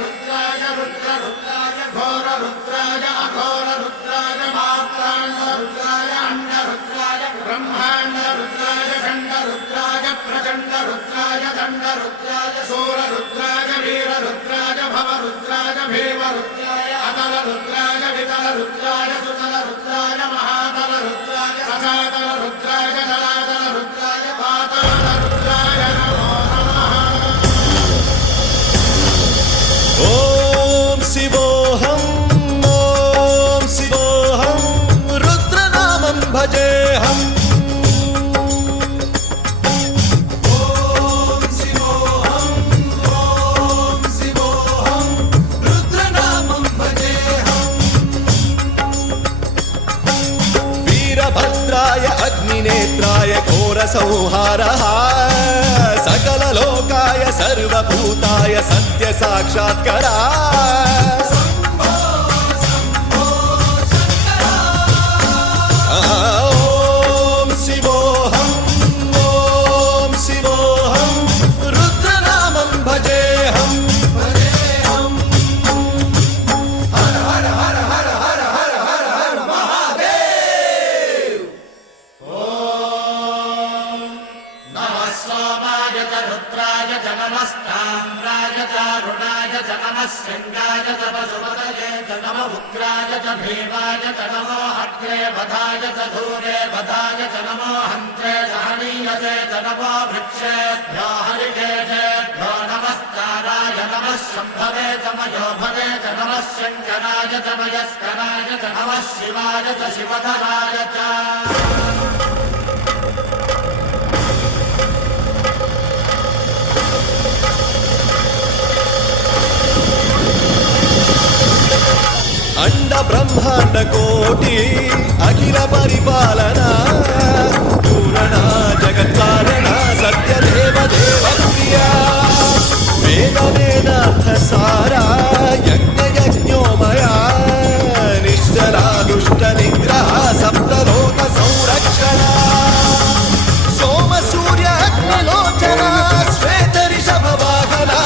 रुद्राय रुद्र रुद्राय घोर रुद्राय अघोर रुद्राय मात्राण्ड रुद्राय अंड रुद्राय ब्रह्मांड रुद्राय खंड रुद्राय प्रचंड रुद्राय दंड रुद्राय सूर रुद्राय वीर रुद्राय भव रुद्राय भीम रुद्राय अतल रुद्राय वितल रुद्राय सुतल रुद्राय महातल रुद्राय सदातल रुद्राय जलातल रुद्राय पाताल रुद्राय नमो नमः। ओम शिवोऽहं रुद्रनामं भजेऽहम्। अग्निनेत्राय घोरसंहारः सकललोकाय सर्वभूताय सत्यसाक्षात्करा। ॐ शिवोऽहं रुद्रनामं भजेऽहम्। शृंगाय च पशुपतये च नम उग्राय च भीमाय च नमो हत्रे वधाय च धूरे वधाय च नमो हन्त्रे च हनीयसे च नमो वृक्षेभ्यो हरिकेशेभ्यो नमस्काराय नमः शम्भवे च मयोभवे च नमः शङ्कराय च मयस्कराय च नमः शिवाय च शिवधराय च। अंड ब्रह्मांड कोटि अखिल परिपालना पूरणा जगत्कारणा सत्यदेव देवप्रिया वेद वेदार्थ सारा यज्ञ यज्ञोमया निश्चला दुष्ट निग्रह सप्तलोक संरक्षणा सोम सूर्य अग्निलोचना श्वेत ऋषभ वाहना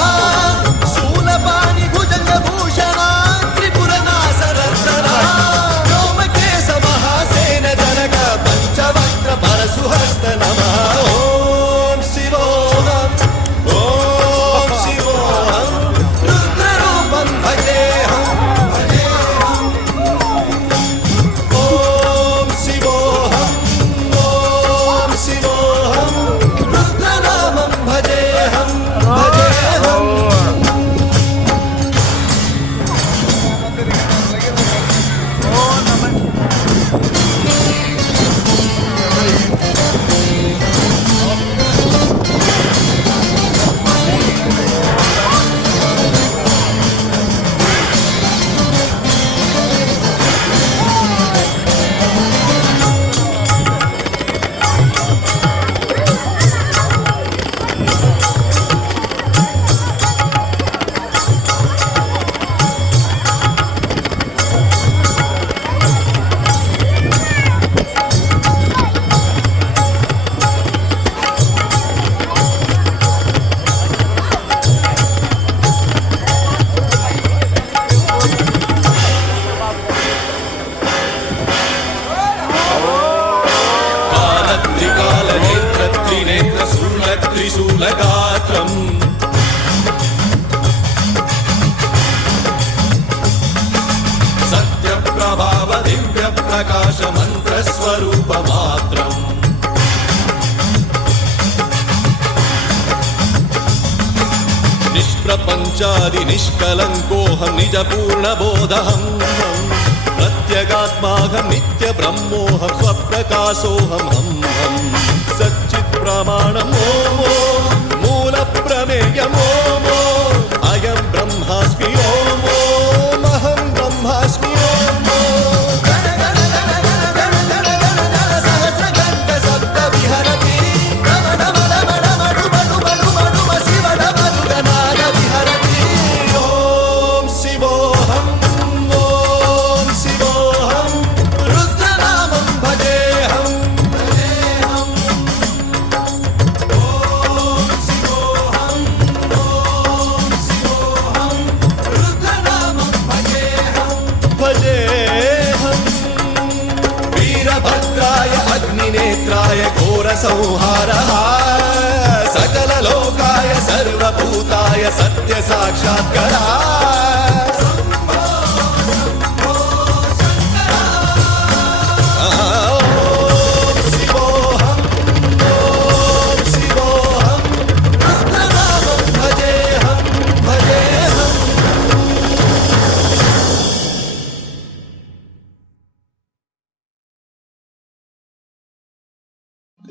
शूलपाणि भुजंग भूषणा सुहस्त नमः। ओम शिवोऽहं रुद्ररूपं भजेऽहम्। ओम शिवोऽहं रुद्रनामं भजेऽहम्। त्रिशूलगात्रम् सत्यप्रभाव दिव्यप्रकाश मन्त्रस्वरूपमात्रम् निष्प्रपञ्चादि निष्कलङ्कोऽहं निजपूर्णबोधहं प्रत्यगात्माहं नित्यब्रह्मोऽहं स्वप्रकाशोऽहं सच्चित्प्रमाणम् ओम मूलप्रमेयम् ओम अयं ब्रह्मास्मि ओम अहं ब्रह्मास्मि ओम सहस्रघण्ट सप्त विहरति शिवडमरुगनाद विहरति। ओम शिवोऽहं रुद्रनामं भजेऽहम्। ओम शिवोऽहं सर्वभूताय घोरसंहारः सकललोकाय सर्वभूताय सत्यसाक्षात्कारः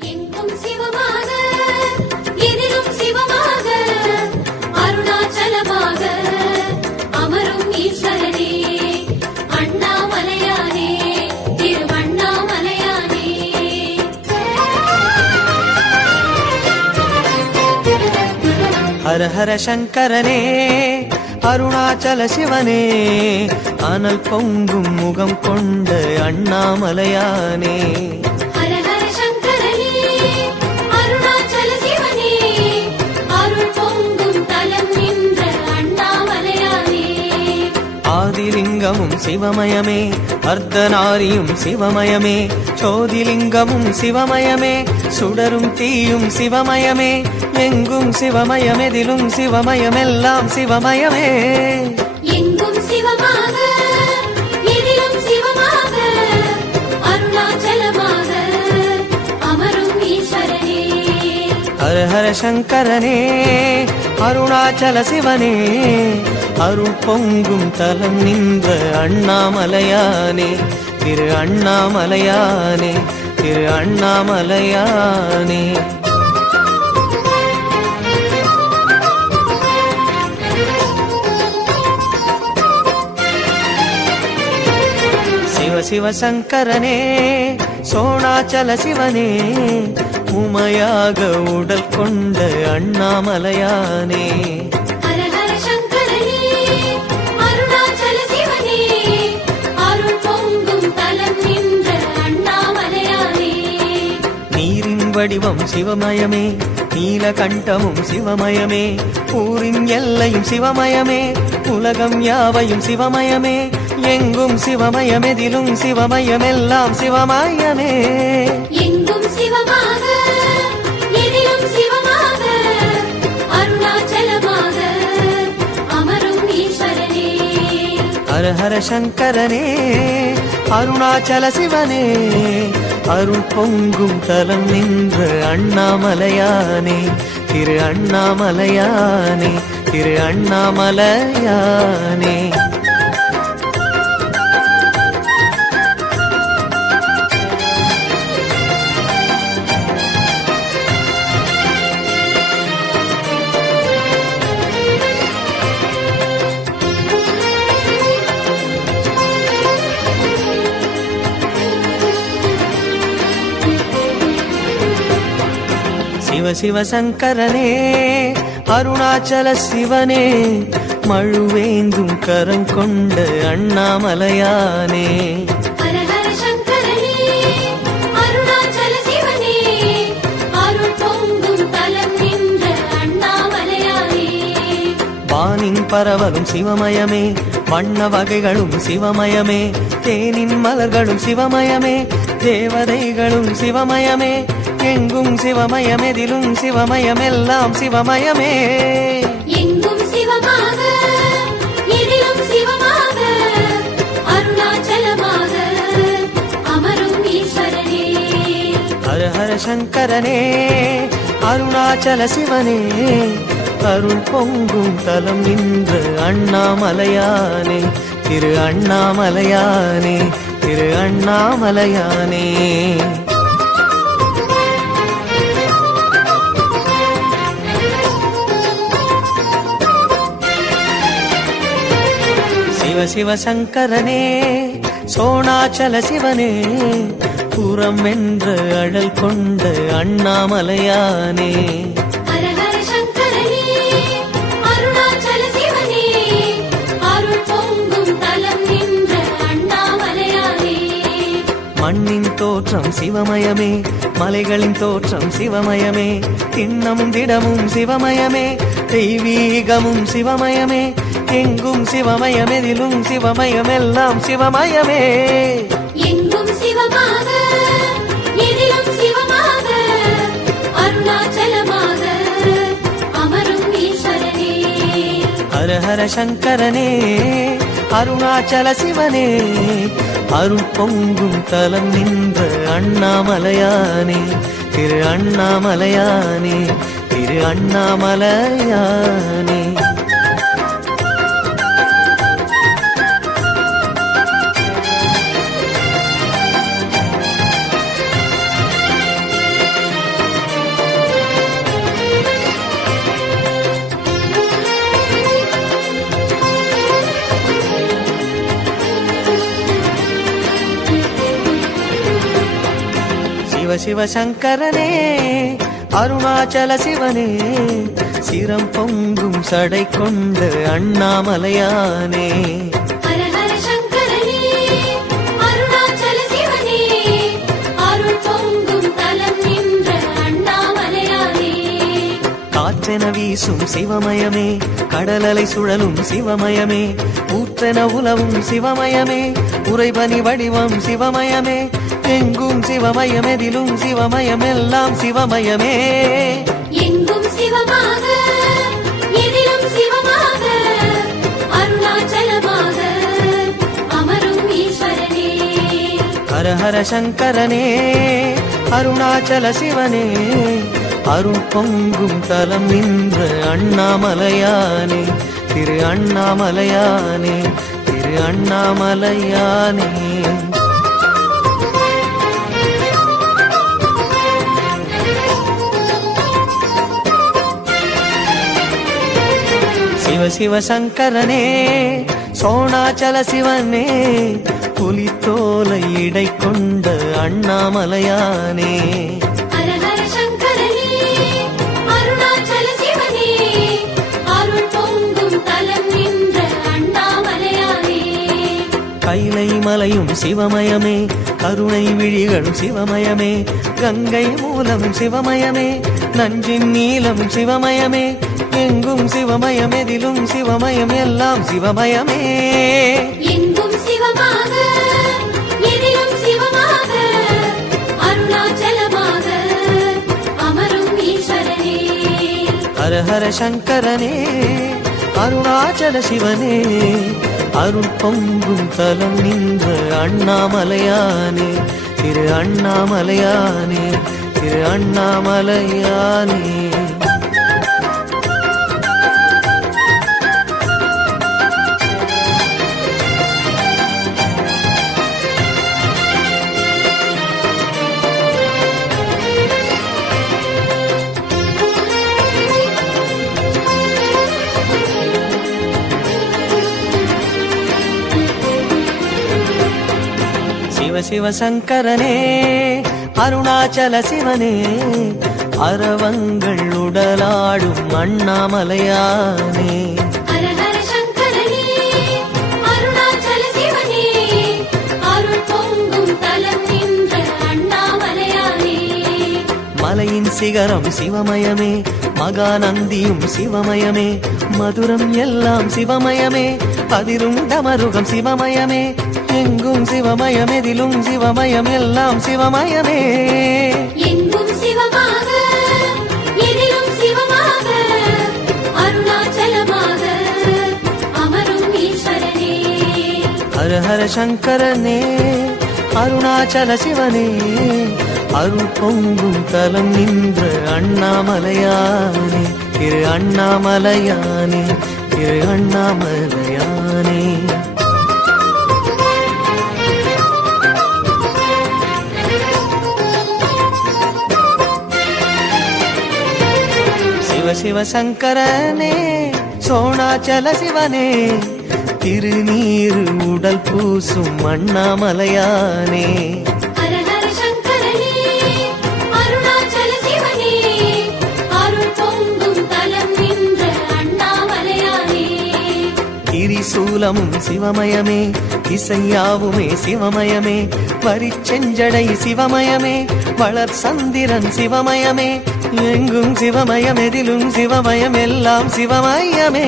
எங்கும் சிவமாக எதிலும் சிவமாக அருணாச்சலமாக அமரும் ஈஸ்வரனே அண்ணாமலையானே திருவண்ணாமலையானே ஹர ஹர சங்கரனே அருணாச்சல சிவனே அனல் பொங்கும் முகம் கொண்ட அண்ணாமலையானே ஹர ஹர சங்கரனே அருணாச்சல சிவனே அருள் பொங்கும் தலம் நின்ற அண்ணாமலையானே ஆதிலிங்கமும் சிவமயமே அர்த்தநாரியும் சிவமயமே சோதிலிங்கமும் சிவமயமே சுடரும் தீயும் சிவமயமே எங்கும் சிவமயமெதிலும் சிவமயமெல்லாம் சிவமயமே எங்கும் சிவமாக எதிலும் சிவமாக அருணாச்சலமாக அமரும் ஈஸ்வரனே ஹர ஹர சங்கரனே அருணாச்சல சிவனே அருள் பொங்கும் தலம் நின்ற அண்ணாமலையானே திரு அண்ணாமலையானே திரு அண்ணாமலையானே சிவ சிவ சங்கரனே சோணாச்சல சிவனே உமையாக உடல் கொண்ட அண்ணாமலையானே ஹர ஹர சங்கரனே அருணாச்சல சிவனே அருள் பொங்கும் தலம் நின்ற அண்ணாமலையானே நீரின் வடிவம் சிவமயமே நீலகண்டமும் சிவமயமே ஊரின் எல்லையும் சிவமயமே உலகம் யாவையும் சிவமயமே எங்கும் சிவமயமெதிலும் சிவமயமெல்லாம் சிவமயமே எங்கும் சிவமாக எதிலும் சிவமாக அருணாச்சலமாக அமரும் ஈஸ்வரனே ஹர ஹர சங்கரனே அருணாச்சல சிவனே அருள் பொங்கும் தலம் நின்ற அண்ணாமலையானே திரு அண்ணாமலையானே திரு அண்ணாமலையானே சிவ சிவ சங்கரனே அருணாச்சல சிவனே மழுவேந்தும் கரம் கொண்ட அண்ணாமலையானே ஹர ஹர சங்கரனே அருணாச்சல சிவனே அருள் பொங்கும் தலம் நின்ற அண்ணாமலையானே வானின் பரவலும் சிவமயமே வண்ண வகைகளும் சிவமயமே தேனின் மலர்களும் சிவமயமே தேவதைகளும் சிவமயமே எங்கும் சிவமயமெதிலும் சிவமயமெல்லாம் சிவமயமே எங்கும் சிவமாக எதிலும் சிவமாக அருணாச்சலமாக அமரும் ஈஸ்வரனே ஹர ஹர சங்கரனே அருணாச்சல சிவனே அருள் பொங்கும் தலம் நின்ற அண்ணாமலையானே திரு அண்ணாமலையானே திரு அண்ணாமலையானே சிவ சிவ சங்கரனே சோணாச்சல சிவனே புறம் வென்ற அழல் கொண்ட அண்ணாமலையானே ஹர ஹர சங்கரனே அருணாச்சல சிவனே அருள் பொங்கும் தலம் நின்ற அண்ணாமலையானே மண்ணின் தோற்றம் சிவமயமே மலைகளின் தோற்றம் சிவமயமே திண்ணமும் திடமும் சிவமயமே தெய்வீகமும் சிவமயமே எங்கும் சிவமயமெதிலும் சிவமயமெல்லாம் சிவமயமே எங்கும் சிவமாக எதிலும் சிவமாக ஹர ஹர சங்கரனே அருணாச்சல சிவனே அருள் பொங்கும் தலம் நின்ற அண்ணாமலையானே திரு அண்ணாமலையானே திரு அண்ணாமலையானே. சிவ சிவ சங்கரனே அருணாச்சல சிவனே சிரம் பொங்கும் சடை கொண்ட அண்ணாமலையானே. ஹர ஹர சங்கரனே அருணாச்சல சிவனே அருள் பொங்கும் தலம் நின்ற அண்ணாமலையானே. காற்றென வீசும் சிவமயமே கடலலை சுழலும் சிவமயமே ஊற்றென உலவும் சிவமயமே உறைபனி வடிவம் சிவமயமே எங்கும் சிவமயம் எதிலும் சிவமயம் எல்லாம் சிவமயமே. எங்கும் சிவமாக எதிலும் சிவமாக அருணாச்சலமாக அமரும் ஈஸ்வரனே. ஹர ஹர சங்கரனே அருணாச்சல சிவனே அருள் பொங்கும் தலம் நின்ற அண்ணாமலையானே திரு அண்ணாமலையானே திரு அண்ணாமலையானே. சிவ சிவ சங்கரனே சோணாச்சல சிவனே புலித்தோலை இடை கொண்ட அண்ணாமலையானே. ஹர ஹர சங்கரனே அருணாச்சல சிவனே அருள் பொங்கும் தலம் நின்ற அண்ணாமலையானே. கைலை மலையும் சிவமயமே கருணை விழிகளும் சிவமயமே கங்கை மூலம் சிவமயமே நஞ்சின் நீலம் சிவமயமே எங்கும் சிவமயம் எதிலும் சிவமயம் எல்லாம் சிவமயமே. எங்கும் சிவமாக எதிலும் சிவமாக அருணாச்சலமாக அமரும் ஈஸ்வரனே. ஹர ஹர சங்கரனே அருணாச்சல சிவனே அருள் பொங்கும் தலம் நின்ற அண்ணாமலையானே திரு அண்ணாமலையானே திரு அண்ணாமலையானே. சிவ சிவ சங்கரனே அருணாச்சல சிவனே அரவங்கள் உடலாடும் அண்ணாமலையானே. ஹர ஹர சங்கரனே அருணாச்சல சிவனே அருள் பொங்கும் தலம் நின்ற அண்ணாமலையானே. மலையின் சிகரம் சிவமயமே மகாநந்தியும் சிவமயமே மதுரம் எல்லாம் சிவமயமே அதிரும் டமருகம் சிவமயமே எங்கும் சிவமயம் எதிலும் சிவமயம் எல்லாம் சிவமயமே. எங்கும் சிவமாக எதிலும் சிவமாக அருணாச்சலமாக அமரும் ஈஸ்வரனே. ஹர ஹர சங்கரனே அருணாச்சல சிவனே அருள் பொங்கும் தலம் நின்ற அண்ணாமலையானே திரு அண்ணாமலையானே திரு அண்ணாமலையானே. சிவ சிவ சங்கரனே சோணாச்சல சிவனே திருநீரு உடல் பூசும் அண்ணாமலையானே. ஹர ஹர சங்கரனே அருணாச்சல சிவனே அருள் பொங்கும் தலம் நின்ற அண்ணாமலையானே. திரிசூலமும் சிவமயமே இசையாவுமே சிவமயமே வரிச்செஞ்சடை சிவமயமே வளர் சந்திரன் சிவமயமே எங்கும் சிவமயம் எதிலும் சிவமயம் எல்லாம் சிவமயமே.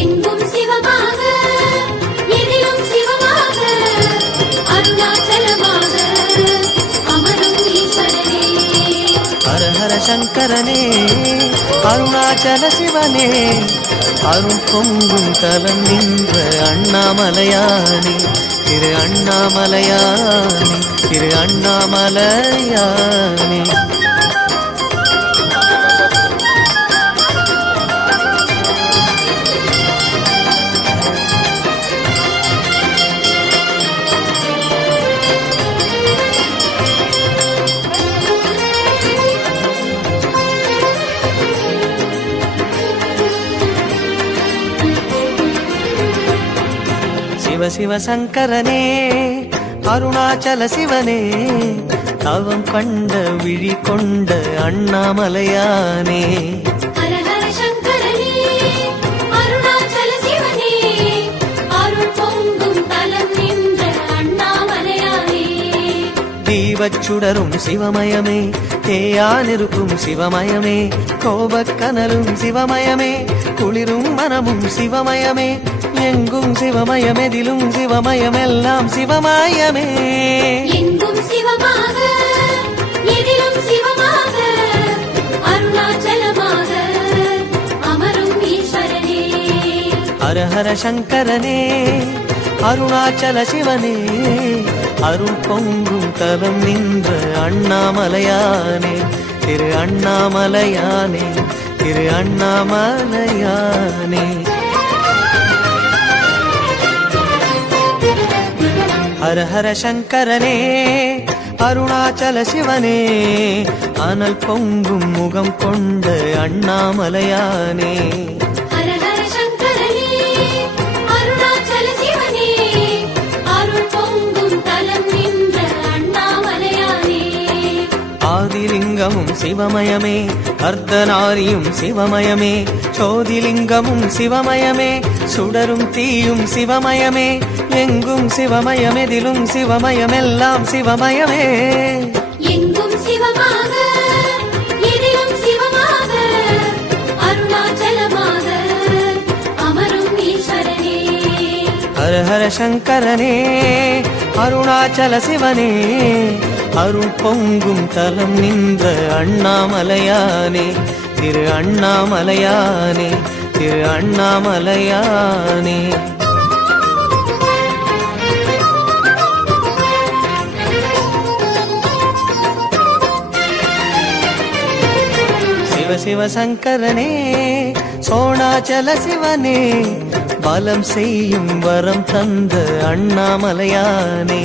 எங்கும் சிவமாக எதிலும் சிவமாக அருணாச்சலமாக அமரும் ஈஸ்வரனே. ஹர ஹர சங்கரனே அருணாச்சல அருணாச்சல சிவனே அருள் பொங்கும் தலம் நின்ற அண்ணாமலையானே திரு அண்ணாமலையானே திரு அண்ணாமலையானே சிவ சிவ சங்கரனே அருணாச்சல சிவனே தவம் கண்ட விழி கொண்ட அண்ணாமலையானே ஹர ஹர சங்கரனே அருணாச்சல சிவனே அருள் பொங்கும் தலம் நின்ற அண்ணாமலையானே தீவச்சுடரும் சிவமயமே தேயானிருக்கும் சிவமயமே கோபக்கனலும் சிவமயமே குளிரும் மனமும் சிவமயமே எங்கும் சிவமயமெதிலும் சிவமயமெல்லாம் சிவமயமே எங்கும் சிவமாக எதிலும் சிவமாக அருணாச்சலமாக அமரும் ஈஸ்வரனே ஹர ஹர சங்கரனே அருணாச்சல சிவனே அருள் பொங்கும் தலம் நின்ற அண்ணாமலையானே திரு அண்ணாமலையானே திரு அண்ணாமலையானே ஹர ஹர சங்கரனே அருணாச்சல சிவனே அனல் பொங்கும் முகம் கொண்ட அண்ணாமலையானே ஹர ஹர சங்கரனே அருணாச்சல சிவனே அருள் பொங்கும் தலம் நின்ற அண்ணாமலையானே ஆதிலிங்கமும் சிவமயமே அர்த்தநாரியும் சிவமயமே சோதிலிங்கமும் சிவமயமே சுடரும் தீயும் சிவமயமே எங்கும் சிவமயமெதிலும் சிவமயமெல்லாம் சிவமயமே எங்கும் சிவமாக எதிலும் சிவமாக அருணாச்சலமாக அமரும் ஈஸ்வரனே ஹர ஹர சங்கரனே அருணாச்சல சிவனே அருள் பொங்கும் தலம் நின்ற அண்ணாமலையானே திரு அண்ணாமலையானே திரு அண்ணாமலையானே சிவ சிவ சங்கரனே சோணாச்சல சிவனே பலம் செய்யும் வரம் தந்த அண்ணாமலையானே